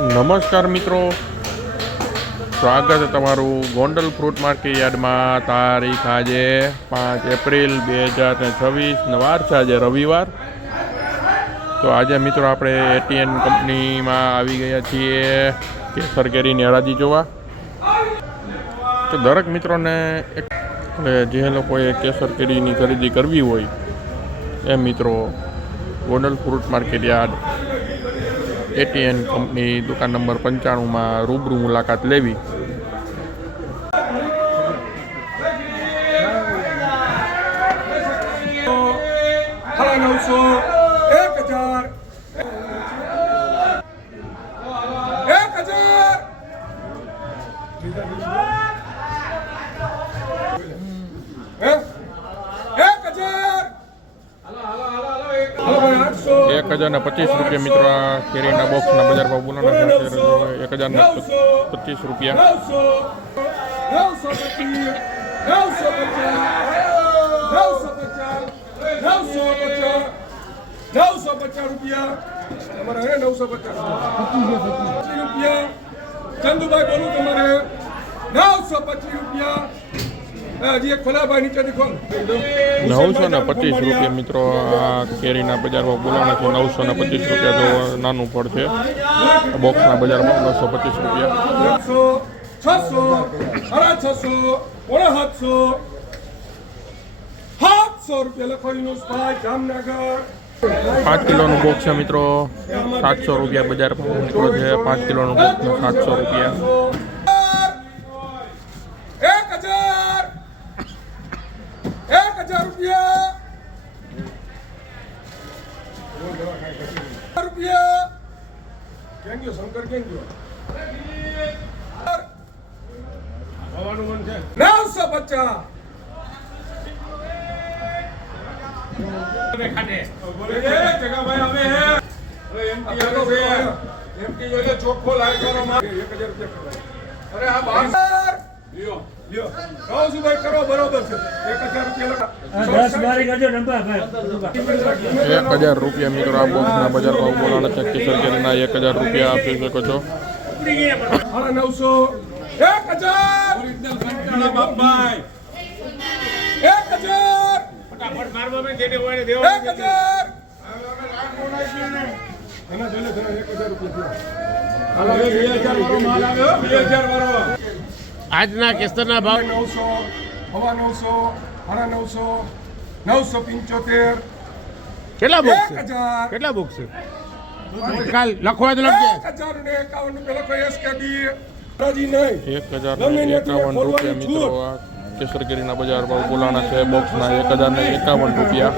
નમસ્કાર મિત્રો, સ્વાગત છે તમારું ગોંડલ ફ્રૂટ માર્કેટ યાર્ડમાં. તારીખ આજે 5 એપ્રિલ 2026 વાર છે, આજે રવિવાર. તો આજે મિત્રો આપણે એટીએન કંપનીમાં આવી ગયા છીએ કેસર કેરીની હરાજી જોવા. તો દરેક મિત્રોને જે લોકોએ કેસર કેરીની ખરીદી કરવી હોય એ મિત્રો Gondal fruit market yard ATN company દુકાન નંબર 95માં રૂબરૂ મુલાકાત લેવી. ₹1025 મિત્રો આ કેરીના બોક્સના બજાર ભાવ બોલાના છે. ₹1025. ચંદુભાઈ બોલું તમારે ₹925. હજી એક ખોલાભાઈ નીચે દીખો ₹925 મિત્રો આ કેરીના બજાર ભાવ બોલાના છે. ₹925 જો નાનું ફળ છે. બોક્સના બજાર ભાવ ₹925. 700 લખોઈનો સ્પાય જામનગર 5 કિલોનું બોક્સ છે મિત્રો. ₹700 બજાર ભાવ નીકળો છે. 5 કિલોનું બોક્સ ₹700. શંકર કેમ ગયો 950. ચોખ્ખો લાય કરો 1000 રૂપિયા. અરે આ 12 કરો બરોબર છે. 1000 રૂપિયા મિત્રો આ બોક્સના બજાર ભાવ બોલાના છે. કેસર કેરીના 1000 રૂપિયા આપી શકો છો. 900 1000 બાપભાઈ 1000 ફટાફટ મારવા મે જેડે હોય ને દેવા 1000 એના જોલે 1000 રૂપિયા હાલો 2000 વાળો માલ આવ્યો 2000 વાળો. આજના કેસરના ભાવ 900 900 975. કેટલા બોક્સ છે? કેટલા બોક્સ છે? કાલ લખવા તો લખજે. 1051 રૂપિયા લખો. એસકેબી રાજી નહીં. 1051 રૂપિયા મિત્રો આ કેસર કેરીના બજાર ભાવ બોલાના છે. બોક્સના 1051 રૂપિયા.